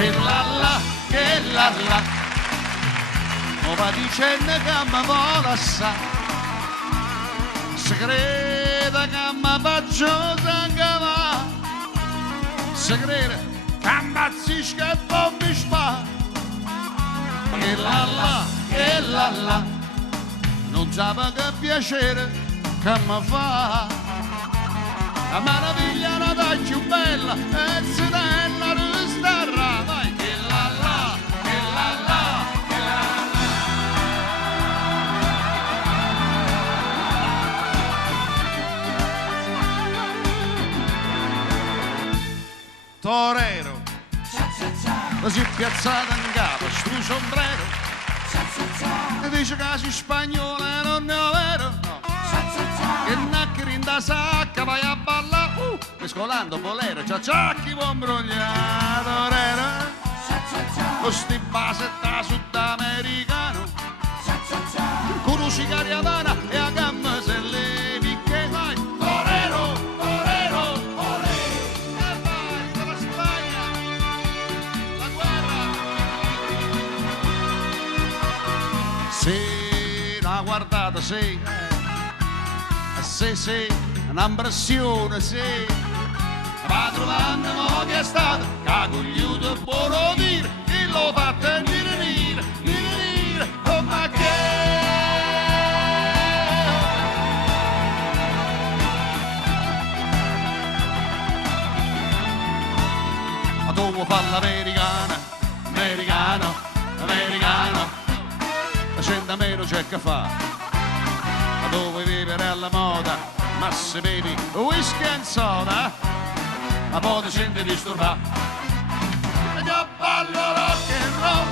che la la, non va dicendo che mi vuole assai, si crede che mi faccio sangue, si crede che ammazzisca e poi mi spara, che la la, non sa che piacere che mi fa, la meraviglia la dai più bella e si della rustarra, vai che la la, che la la, che la la. Torero, così piazzato in capo, stu sombrero, e dice che sei spagnolo e non è vero, no. Che nacchere in da sacca vai a ballare, mescolando bolero, ciacciacchi buon brogliato, con sti base da sudamericano, con un sicario Havana e a gamma se levi che vai, torero, torero, olè, e vai per la Spagna, la guerra. Sì, la guardata, sì. Sì, un'impressione, sì, va trovando mo che è stato, cagogliuto buono dire, e lo fa tenere, oh ma che? Ma tu vuoi fare l'americana, americano, la gente a meno c'è che fa. Dove vivere alla moda, ma se bevi whisky e soda, ma poi ti senti disturbato. E io ballo rock and roll,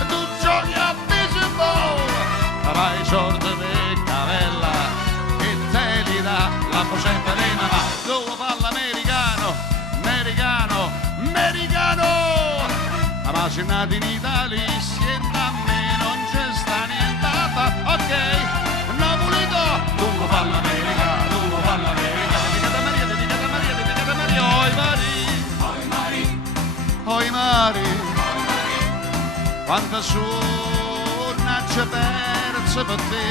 e tu giochi a baseball, ma vai sorte di cavella, e te li dà la posetta di mamma. Dove fa l'americano, ma se nati in Italia, siente a me, non c'è sta niente a fare, ok. Dunque fa l'America, dedicata a Maria, oi mari, quanta sonnaccia persa per te,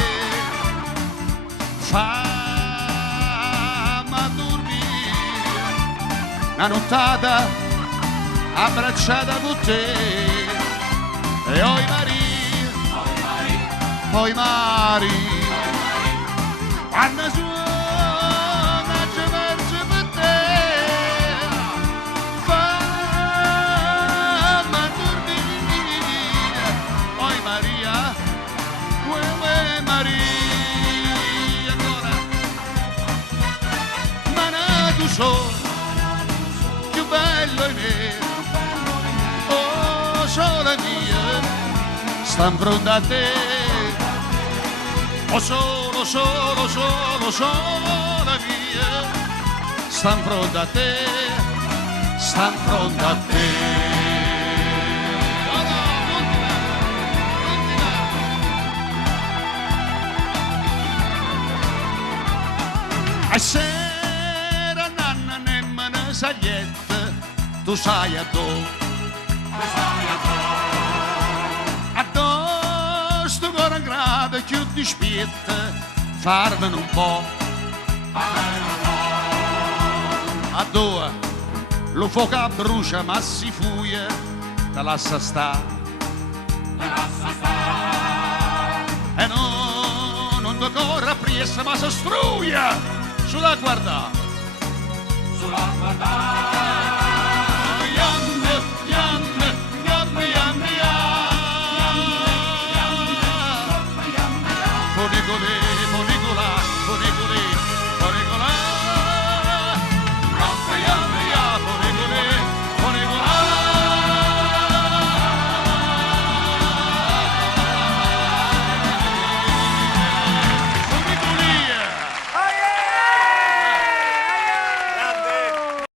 fammi dormire, una nottata abbracciata con te, e oi mari, quando suona c'è verso per te, fammi dormire, oi Maria, uè Maria, ancora, ma nato solo, più bello in me, oh sola mia, sta in fronte a te. Oh solo via, sta in fronte a te, sta in fronte a te. Oh no, l'ultima. A sera nanna nemmeno saglietta, tu sai a dove. Addosso ancora grave più di spietta, farmene un po'. A dove lo fuoco brucia ma si fuia, te lascia sta. E no, non ti corre appresso ma si struia sulla guarda.